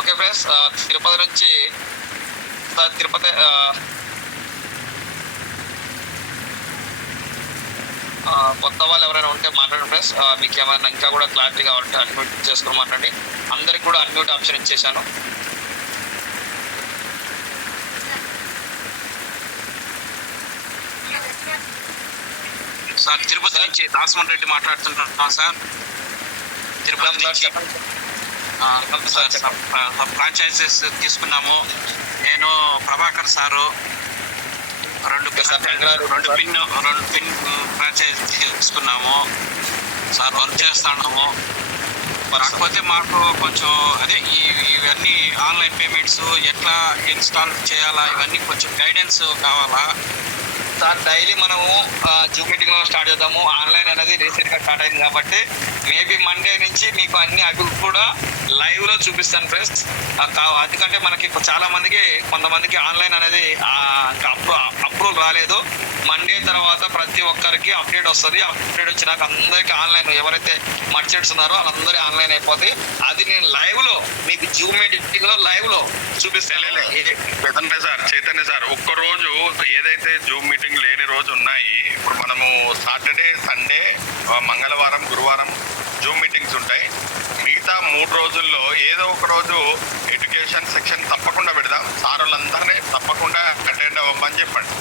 ఓకే ఫ్రెండ్స్, తిరుపతి నుంచి సార్ తిరుపతి కొత్త వాళ్ళు ఎవరైనా ఉంటే మాట్లాడండి ఫ్రెండ్స్. మీకు ఏమైనా ఇంకా కూడా క్లారిటీ కావాలంటే అన్మ్యూట్ చేసుకుని మాట్లాడండి. అందరికి కూడా అన్మ్యూట్ ఆప్షన్ ఇచ్చేసాను. సార్ తిరుపతి నుంచి దాసమన్ రెడ్డి మాట్లాడుతుంటున్నాం సార్. తిరుపతి నుంచి ఫ్రాంచైజెస్ తీసుకున్నాము. నేను ప్రభాకర్ సారు రెండు పిన్ ఫ్రాంచైజ్ తీసుకున్నాము సార్. వర్క్ చేస్తున్నాము. కాకపోతే మాకు కొంచెం అదే ఇవన్నీ ఆన్లైన్ పేమెంట్స్ ఎట్లా ఇన్స్టాల్ చేయాలా ఇవన్నీ కొంచెం గైడెన్స్ కావాలా సార్. డైలీ మనము జూమ్ మీటింగ్ లో స్టార్ట్ చేద్దాము. ఆన్లైన్ అనేది రీసెంట్ గా స్టార్ట్ అయింది కాబట్టి మేబీ మండే నుంచి మీకు అన్ని అవి కూడా లైవ్ లో చూపిస్తాను ఫ్రెండ్స్. ఎందుకంటే మనకి చాలా మందికి కొంతమందికి ఆన్లైన్ అనేది అప్రూవ్ రాలేదు. మండే తర్వాత ప్రతి ఒక్కరికి అప్డేట్ వస్తుంది. అప్డేట్ వచ్చినాక అందరికి ఆన్లైన్ ఎవరైతే మర్చెంట్స్ ఉన్నారో వాళ్ళందరూ ఆన్లైన్ అయిపోతాయి. అది నేను లైవ్ లో మీకు జూమ్ మీటింగ్ లో లైవ్ లో చూపిస్తాను. సార్ చైతన్య సార్, ఒక్క రోజు ఏదైతే జూమ్ మీటింగ్ లేని రోజు ఉన్నాయి, ఇప్పుడు మనము సాటర్డే, సండే, మంగళవారం, గురువారం జూమ్ మీటింగ్స్ ఉంటాయి. మిగతా 3 రోజుల్లో ఏదో ఒక రోజు ఎడ్యుకేషన్ సెక్షన్ తప్పకుండా పెడదాం. సార్ వాళ్ళందరినీ తప్పకుండా అటెండ్ అవ్వమని చెప్పండి.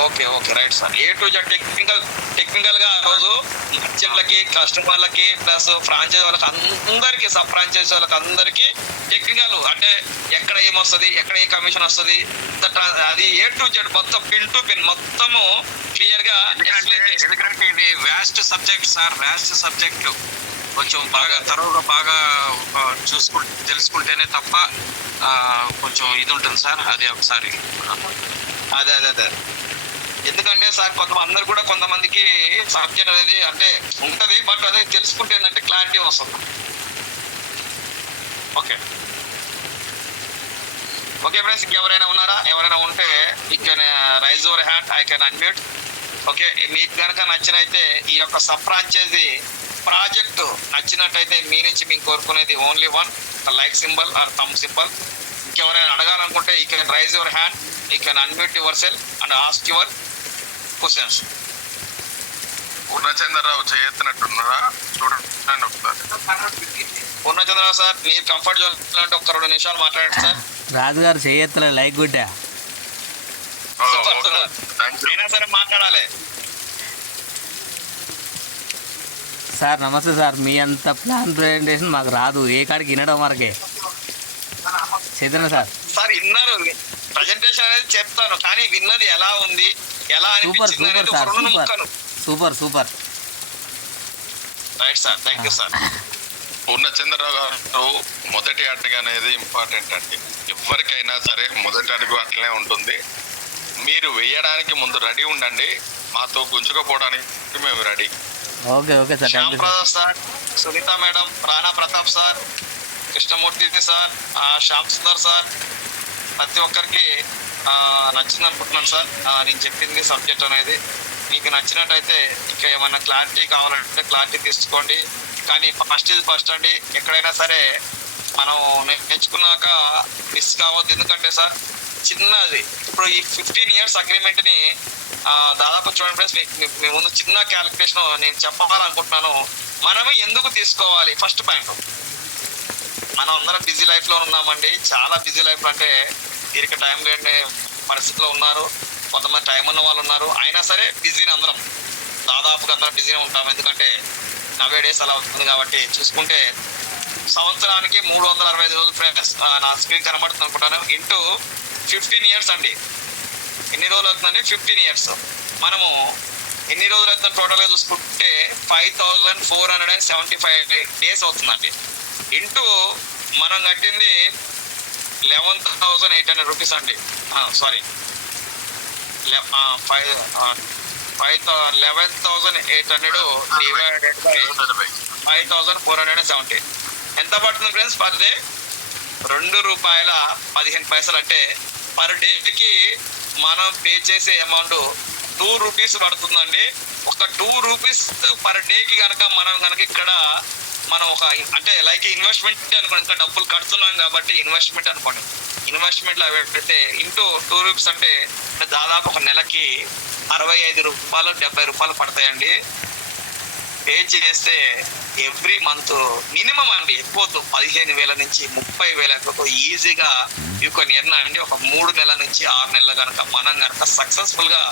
Okay right sir. A to Z technical గా ఆ రోజు మర్చెంట్లకి, కస్టమర్లకి, ప్లస్ ఫ్రాంచైజ్ వాళ్ళకి అందరికి, సబ్ ఫ్రాంచైజ్ వాళ్ళకి అందరికి టెక్నికల్ అంటే ఎక్కడ ఏమొస్తుంది, ఎక్కడ ఏ కమిషన్ వస్తుంది, అది ఏ టు జెడ్ మొత్తం పిన్ టు పిన్ మొత్తము క్లియర్ గా. ఎందుకంటే ఇది vast subject sir. Vast subject కొంచెం బాగా తరువుగా బాగా తెలుసుకుంటేనే తప్ప కొంచెం ఇది ఉంటుంది సార్. అది ఒకసారి అదే ఎందుకంటే సార్ అందరు కూడా కొంతమందికి సబ్జెక్ట్ అనేది అంటే ఉంటది, బట్ అదే తెలుసుకుంటే ఏంటంటే క్లారిటీ వస్తుంది. ఓకే ఫ్రెండ్స్, ఇంకెవరైనా ఉన్నారా? ఎవరైనా ఉంటే you can raise your hand, I can unmute. Okay, మీకు కనుక నచ్చినైతే ఈ యొక్క సబ్ ఫ్రాంచైజీ ప్రాజెక్ట్ నచ్చినట్టయితే మీ నుంచి మీకు కోరుకునేది only one like symbol or thumb symbol. ఇంకెవరైనా అడగాలనుకుంటే you can raise your hand, you can unmute yourself and ask your questions. Purnachandrarao చేయొత్తున్నట్టున్నారా చూడండి ఒకసారి. పూర్ణచంద్రరావు సార్, మీరు కంఫర్ట్ జోన్ అంటే ఒక 2 నిమిషాలు మాట్లాడండి సార్. రాజుగారు చేయొత్తులే లైక్ గుడ్డా అయినా సరే మాట్లాడాలి సార్. నమస్తే సార్. మీ అంత ప్లాన్ ప్రెజెంటేషన్ మాకు రాదు, ఏ కాడికి వినడం వరకే. చైతన్య సార్ విన్నారు ప్రజెంటేషన్ అనేది చెప్తాను, కానీ విన్నది ఎలా ఉంది, ఎలా అనిపించింది అనేది ఒక 2 ముక్కలు. Super right sir, thank you sir. Purnachandrarao గారు మొదటి అడుగు అనేది ఇంపార్టెంట్ అండి. ఎవరికైనా సరే మొదటి అడుగు అట్లనే ఉంటుంది. మీరు వేయడానికి ముందు రెడీ ఉండండి, మాతో గుంజుకోపోవడానికి మేము ready. Okay sir. Shyam Prasad sir, Sunitha madam, Rana Pratap sir, Krishnamurthy sir, Shyam Sundar sir, ప్రతి ఒక్కరికి నచ్చింది అనుకుంటున్నాను సార్ నేను చెప్పింది సబ్జెక్ట్ అనేది. మీకు నచ్చినట్టయితే ఇంకా ఏమైనా క్లారిటీ కావాలంటే క్లారిటీ తీసుకోండి. కానీ ఫస్ట్ అండి, ఎక్కడైనా సరే మనం నేర్చుకున్నాక మిస్ కావద్దు. ఎందుకంటే సార్ చిన్నది ఇప్పుడు ఈ 15 years అగ్రిమెంట్ని దాదాపు చూడండి ఫ్రెండ్స్, మీ ముందు చిన్న క్యాలిక్యులేషన్ నేను చెప్పాలనుకుంటున్నాను. మనమే ఎందుకు తీసుకోవాలి? ఫస్ట్ పాయింట్, మనం అందరం బిజీ లైఫ్లో ఉన్నామండి. చాలా బిజీ లైఫ్ అంటే తీరిక టైం లేని పరిస్థితిలో ఉన్నారు. కొంతమంది టైం ఉన్న వాళ్ళు ఉన్నారు. అయినా సరే బిజీని అందరం దాదాపుగా అందరం బిజీనే ఉంటాం. ఎందుకంటే 90 days అలా అవుతుంది కాబట్టి చూసుకుంటే సంవత్సరానికి 365 రోజులు ఫ్రెండ్స్. నా స్క్రీన్ కనబడుతుంది అనుకుంటాను. ఇంటూ 15 years అండి. ఎన్ని రోజులు అవుతుందండి? 15 years. మనము ఎన్ని రోజులు అయితే టోటల్ గా చూసుకుంటే 5475 డేస్ అవుతుందండి. ఇంటూ మనం కట్టింది 11,800 రూపీస్ అండి. సారీ 11,800 డివైడెడ్ బై 5,470 ఎంత పడుతుంది ఫ్రెండ్స్ పర్ డే? ₹2.15 అంటే పర్ డేకి మనం పే చేసే అమౌంట్ 2 రూపీస్ పడుతుందండి. ఒక 2 రూపీస్ పర్ డేకి కనుక మనం ఇక్కడ మనం ఒక అంటే లైక్ ఇన్వెస్ట్మెంట్ అనుకోండి, ఇంకా డబ్బులు కడుతున్నాం కాబట్టి ఇన్వెస్ట్మెంట్ అనుకోండి. ఇన్వెస్ట్మెంట్ లో పెడితే ఇంటూ 2 రూపీస్ అంటే దాదాపు ఒక నెలకి ₹65 ₹70 పడతాయండి. పే చేస్తే ఎవ్రీ మంత్ మినిమం అండి ఎక్కువ 15,000 నుంచి 30,000 ఈజీగా యూ కెన్ ఎర్న్ అండి. ఒక 3 నెలల నుంచి 6 నెలలు కనుక మనం కనుక సక్సెస్ఫుల్ గా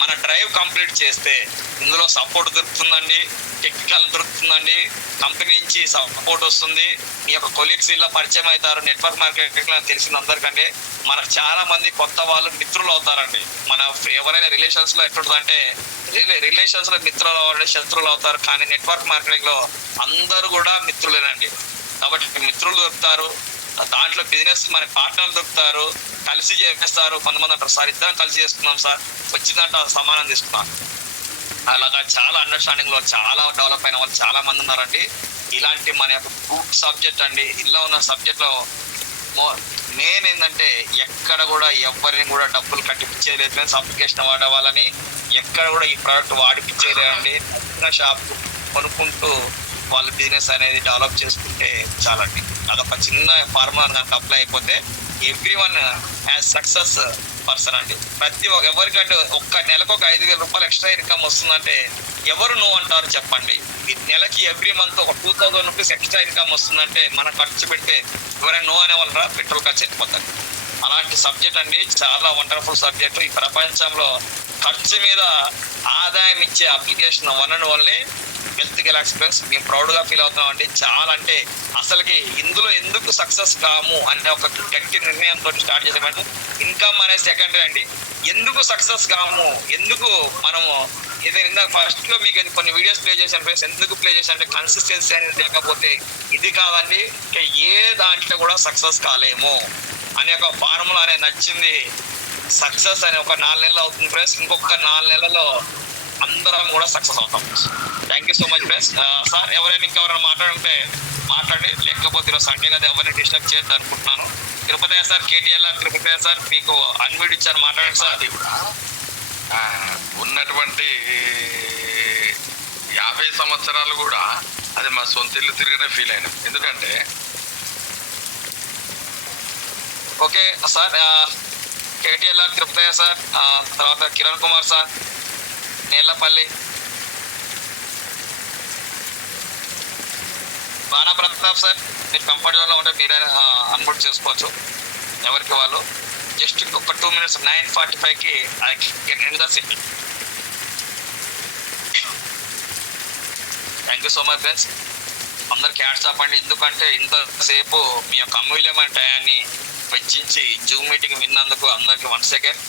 మన డ్రైవ్ కంప్లీట్ చేస్తే ఇందులో సపోర్ట్ దొరుకుతుందండి, టెక్నికల్ దొరుకుతుందండి, కంపెనీ నుంచి సపోర్ట్ వస్తుంది, మీ యొక్క కొలీగ్స్ ఇలా పరిచయం అవుతారు. నెట్వర్క్ మార్కెటింగ్ లో తెలిసిన అందరికంటే మనకు చాలా మంది కొత్త వాళ్ళు మిత్రులు అవుతారండి. మన ఎవరైనా రిలేషన్స్ లో ఎట్లుంటుందంటే రిలేషన్స్ లో మిత్రులు అవ్వాలి, శత్రువులు అవుతారు. కానీ నెట్వర్క్ మార్కెటింగ్ లో అందరూ కూడా మిత్రులేనండి. కాబట్టి మిత్రులు దొరుకుతారు, దాంట్లో బిజినెస్ మన పార్ట్నర్లు దొరుకుతారు, కలిసి చేస్తారు. కొంతమంది అంటారు సార్ ఇద్దరం కలిసి చేసుకున్నాం సార్, వచ్చిందంట సమానం తీసుకున్నాం. అలాగా చాలా అండర్స్టాండింగ్ లో చాలా డెవలప్ అయిన వాళ్ళు చాలా మంది ఉన్నారండి. ఇలాంటి మన యొక్క గ్రూప్ సబ్జెక్ట్ అండి. ఇలా ఉన్న సబ్జెక్ట్ లో మెయిన్ ఏంటంటే ఎక్కడ కూడా ఎవరిని కూడా డబ్బులు కట్టిపించేయలేదు ఫ్రెండ్స్. అప్లికేషన్ వాడే వాళ్ళని ఎక్కడ కూడా ఈ ప్రోడక్ట్ వాడిపించేయలేదండి. నచ్చిన షాప్ కొనుక్కుంటూ వాళ్ళ బిజినెస్ అనేది డెవలప్ చేసుకుంటే చాలండి. అదొక చిన్న ఫార్ములా కనుక అప్లై అయిపోతే ఎవ్రీవన్ హ్యాస్ సక్సెస్ పర్సన్ అండి. ప్రతి ఎవరికంటే ఒక్క నెలకు ఒక ₹5,000 ఎక్స్ట్రా ఇన్కమ్ వస్తుందంటే ఎవరు నో అంటారు చెప్పండి? ఈ నెలకి ఎవ్రీ మంత్ ఒక 2,000 రూపీస్ ఎక్స్ట్రా ఇన్కమ్ వస్తుందంటే మనం ఖర్చు పెడితే ఎవరైనా నో అనే వాళ్ళ పెట్రోల్ ఖర్చు అయిపోతారు. అలాంటి సబ్జెక్ట్ అండి, చాలా వండర్ఫుల్ సబ్జెక్ట్. ఈ ప్రపంచంలో ఖర్చు మీద ఆదాయం ఇచ్చే application one and only wealth Galaxy friends. మేము ప్రౌడ్ గా ఫీల్ అవుతున్నాం అండి. చాలా అంటే అసలుకి ఇందులో ఎందుకు సక్సెస్ కాము అనే ఒక గట్టి నిర్ణయంతో స్టార్ట్ చేసామంటే ఇన్కమ్ అనేది సెకండరీ అండి. ఎందుకు సక్సెస్ కాము, ఎందుకు మనము ఏదైనా ఇందాక ఫస్ట్ లో మీకు కొన్ని వీడియోస్ ప్లే చేశాను ఫ్రెండ్స్. ఎందుకు ప్లే చేశాను అంటే కన్సిస్టెన్సీ అనేది లేకపోతే ఇది కాదండి, ఏ దాంట్లో కూడా సక్సెస్ కాలేము అనే ఒక ఫార్ములా అనేది నచ్చింది. సక్సెస్ అనే ఒక 4 నెలలు అవుతుంది ఫ్రెండ్స్. ఇంకొక 4 నెలల్లో అందరం కూడా సక్సెస్ అవుతాం. Thank you so much friends. Sir ఎవరైనా ఇంకెవరైనా మాట్లాడుంటే మాట్లాడి, లేకపోతే ఈరోజు సండే కదా ఎవరిని డిస్టర్బ్ చేయొద్దు అనుకుంటున్నాను. తిరుపతి సార్, కేటీఎల్ తిరుపతి సార్ మీకు అన్మ్యూట్ ఇచ్చారు, మాట్లాడండి సార్. అది కూడా ఉన్నటువంటి 50 సంవత్సరాలు కూడా అది మా సొంత ఇల్లు తిరిగిన ఫీల్ అయినాం. ఎందుకంటే ఓకే సార్, కేటీఎల్ తిరుపతి సార్, తర్వాత కిరణ్ కుమార్ సార్, నేలపల్లి, బాణా ప్రతాప్ సార్, మీరు కంఫర్ట్ జోన్లో ఉంటే మీరే అన్మ్యూట్ చేసుకోవచ్చు ఎవరికి వాళ్ళు. జస్ట్ ఒక 2 minutes 9:45కి I can end the session. Thank you so much friends. అందరికి హ్యాట్స్ ఆఫ్ అండి. ఎందుకంటే ఇంతసేపు మీ యొక్క అమూల్యమైన టయాన్ని వెచ్చించి జూమ్ మీటింగ్ విన్నందుకు అందరికి వన్స్ అగైన్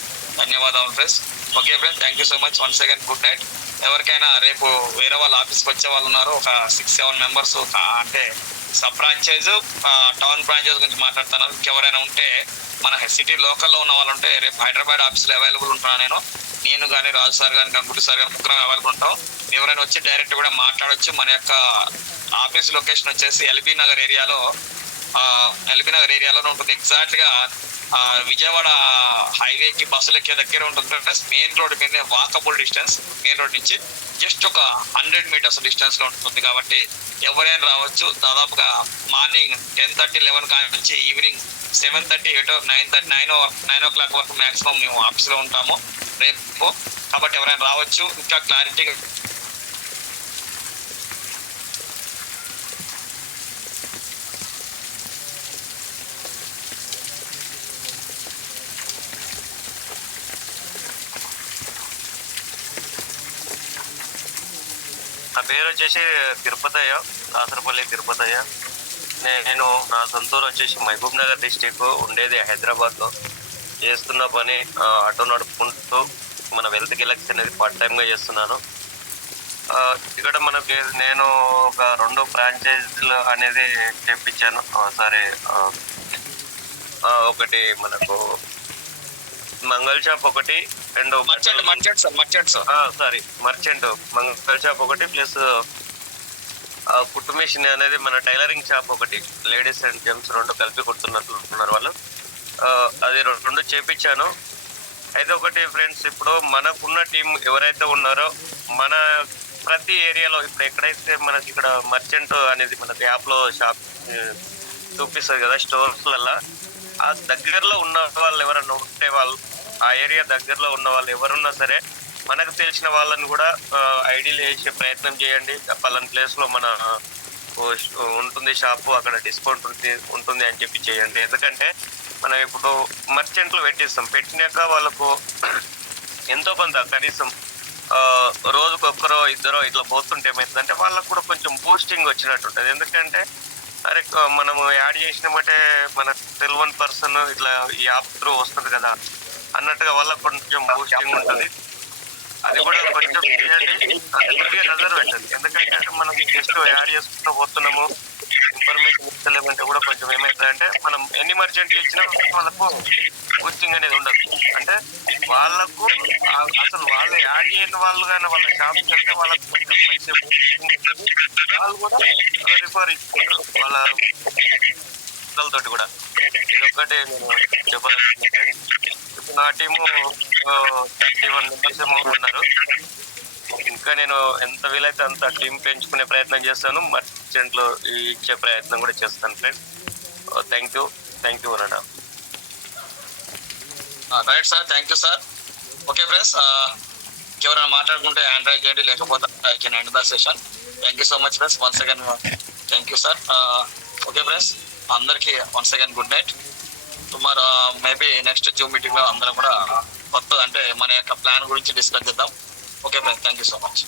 ధన్యవాదాలు friends. Okay friends, thank you so much once again. Good night. ఎవరికైనా రేపు వేరే వాళ్ళ ఆఫీస్కి వచ్చే వాళ్ళు ఉన్నారు, ఒక 6-7 మెంబర్స్, అంటే సబ్ ఫ్రాంచైజ్ టౌన్ ఫ్రాంచైజ్ గురించి మాట్లాడుతున్నారు. ఇంకెవరైనా ఉంటే మన సిటీ లోకల్లో ఉన్న వాళ్ళు ఉంటే రేపు హైదరాబాద్ ఆఫీస్లో అవైలబుల్ ఉంటున్నాను నేను కానీ రాజు సార్ కానీ గంగుడి సార్ కానీ ముగ్గురం అవైలబుల్ ఉంటాం. ఎవరైనా వచ్చి డైరెక్ట్ కూడా మాట్లాడవచ్చు. మన యొక్క ఆఫీస్ లొకేషన్ వచ్చేసి ఎల్బీ నగర్ ఏరియాలో ఉంటుంది. ఎగ్జాక్ట్ గా విజయవాడ హైవేకి బస్సులు ఎక్కే దగ్గర ఉంటుంది. ప్లస్ మెయిన్ రోడ్ మీద వాకబుల్ డిస్టెన్స్, మెయిన్ రోడ్ నుంచి జస్ట్ ఒక 100 meters డిస్టెన్స్ లో ఉంటుంది. కాబట్టి ఎవరైనా రావచ్చు. దాదాపుగా మార్నింగ్ 10:30-11 నుంచి ఈవినింగ్ 7:30, 8, 9 o'clock వరకు మాక్సిమం మేము ఆఫీస్లో ఉంటాము రేపు. కాబట్టి ఎవరైనా రావచ్చు. ఇంకా క్లారిటీగా నా పేరు వచ్చేసి తిరుపతయ్య, కాసరపల్లి తిరుపతయ్య. నేను నా సొంతూరు వచ్చేసి మహబూబ్ నగర్ డిస్టిక్, ఉండేది హైదరాబాద్లో. చేస్తున్న పని ఆటో నడుపుకుంటూ మన వెల్త్ గెలాక్సీ అనేది పార్ట్ టైమ్గా చేస్తున్నాను. ఇక్కడ మనకి నేను ఒక 2 ఫ్రాంచైజీలు అనేది చేపించాను. ఒకటి మనకు మంగళ షాప్ ఒకటి అండ్ మర్చెంట్ సార్ మర్చెంట్ మంగళ షాప్ ఒకటి ప్లస్ కుట్టు మిషన్ అనేది మన టైలరింగ్ షాప్ ఒకటి, లేడీస్ అండ్ జెంట్స్ 2 కలిపి కుడుతున్నారు వాళ్ళు. అది 2 చేపించాను. అయితే ఒకటి ఫ్రెండ్స్, ఇప్పుడు మనకున్న టీం ఎవరైతే ఉన్నారో మన ప్రతి ఏరియాలో ఇప్పుడు ఎక్కడైతే మనకి ఇక్కడ మర్చెంట్ అనేది మనకి యాప్లో షాప్ చూపిస్తుంది కదా స్టోర్స్లలో, ఆ దగ్గరలో ఉన్న వాళ్ళు ఎవరన్నా ఉంటే వాళ్ళు ఆ ఏరియా దగ్గరలో ఉన్న వాళ్ళు ఎవరున్నా సరే మనకు తెలిసిన వాళ్ళని కూడా ఐడీలు వేసే ప్రయత్నం చేయండి. పలానా ప్లేస్లో మన ఉంటుంది షాపు, అక్కడ డిస్కౌంట్ ఉంటుంది అని చెప్పి చేయండి. ఎందుకంటే మనం ఇప్పుడు మర్చెంట్లు పెట్టినాక వాళ్ళకు ఎంతో కొంత కనీసం రోజుకొక్కరో 2 ఇట్లా పోతుంటే ఏమవుతుందంటే వాళ్ళకు కూడా కొంచెం బూస్టింగ్ వచ్చినట్టు ఉంటుంది. ఎందుకంటే అరే మనము యాడ్ చేసినామంటే మనకు తెలియని పర్సన్ ఇట్లా ఈ యాప్ త్రూ వస్తుంది కదా అన్నట్టుగా వాళ్ళకు కొంచెం బూస్టింగ్ ఉంటుంది. అది కూడా కొంచెం చేయండి, అది నజర్ పెట్టండి. ఎందుకంటే మనం జస్ట్ యాడ్ చేసుకుంటూ పోతున్నాము, ఇన్ఫర్మేషన్ ఇస్తలేమంటే కూడా కొంచెం ఏమవుతుందంటే మనం ఎన్ని మర్చెంట్లు ఇచ్చినా వాళ్ళకు బూస్టింగ్ అనేది ఉండదు. అంటే వాళ్ళకు అసలు వాళ్ళు యాడ్ చేయని వాళ్ళు కానీ వాళ్ళ షాప్కి వెళ్తే వాళ్ళకు కొంచెం మంచి బూస్టింగ్ ఉంటుంది. వాళ్ళు కూడా రిఫర్ ఇచ్చుకుంటారు వాళ్ళ పిల్లలతోటి కూడా. ఇది ఒక్కటే నేను చెప్పాలంటే ఇప్పుడు నా టీము 31 మెంబర్స్ ఉన్నారు. ఇంకా నేను ఎంత వీలైతే అంత టీం పెంచుకునే ప్రయత్నం చేస్తాను, మర్చెంట్లు ఇచ్చే ప్రయత్నం కూడా చేస్తాను ఫ్రెండ్. థ్యాంక్ యూ అన్నా. Right sir, thank you sir. Okay friends, ఎవరైనా మాట్లాడుకుంటే హ్యాండ్ రైజ్ చేయండి, లేకపోతే I can end the session. Thank you so much friends, once again thank you sir. Okay friends, అందరికీ once again good night. Tomorrow maybe next Zoom మీటింగ్లో అందరం కూడా కొత్త అంటే మన యొక్క ప్లాన్ గురించి డిస్కస్ చేద్దాం. Okay friends, thank you so much.